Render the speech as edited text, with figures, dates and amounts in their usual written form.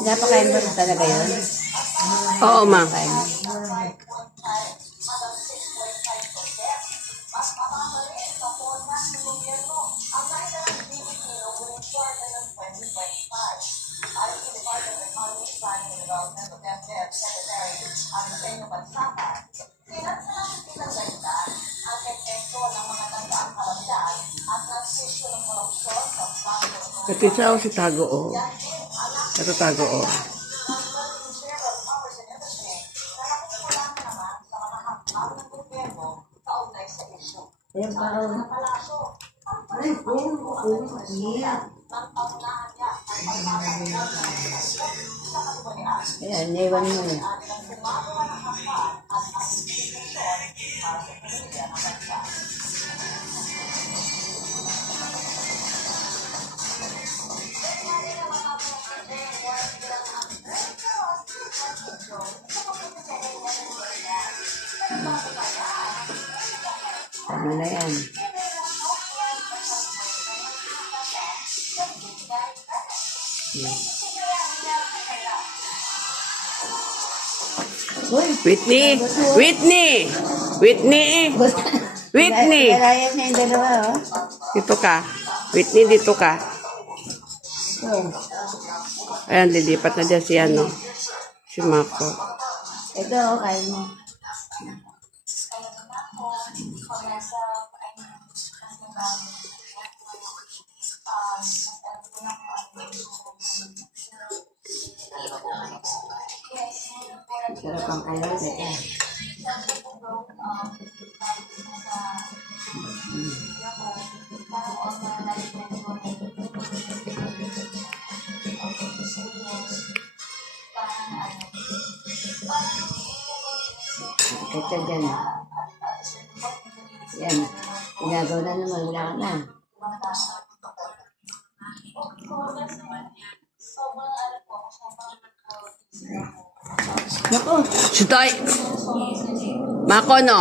Pinapakain ba talaga yun? Oo, ma. Ito isa o si Tago o. Ito Tago o. Ayan pa. Ayan, naiwan mo yun. Tama na yan. Whitney! Whitney! Whitney! Whitney! Kalayan niya yung dalawa, oh. Dito ka. Whitney, dito ka. Oh. Ayan, lilipat na dyan si ano. Si Mako. Ito, oh, kain mo. Sarap ang kayo, teka. Ito dyan. Yan. Ginagawa na naman. Wala ka na. Naku. Sitoy! Mako, no?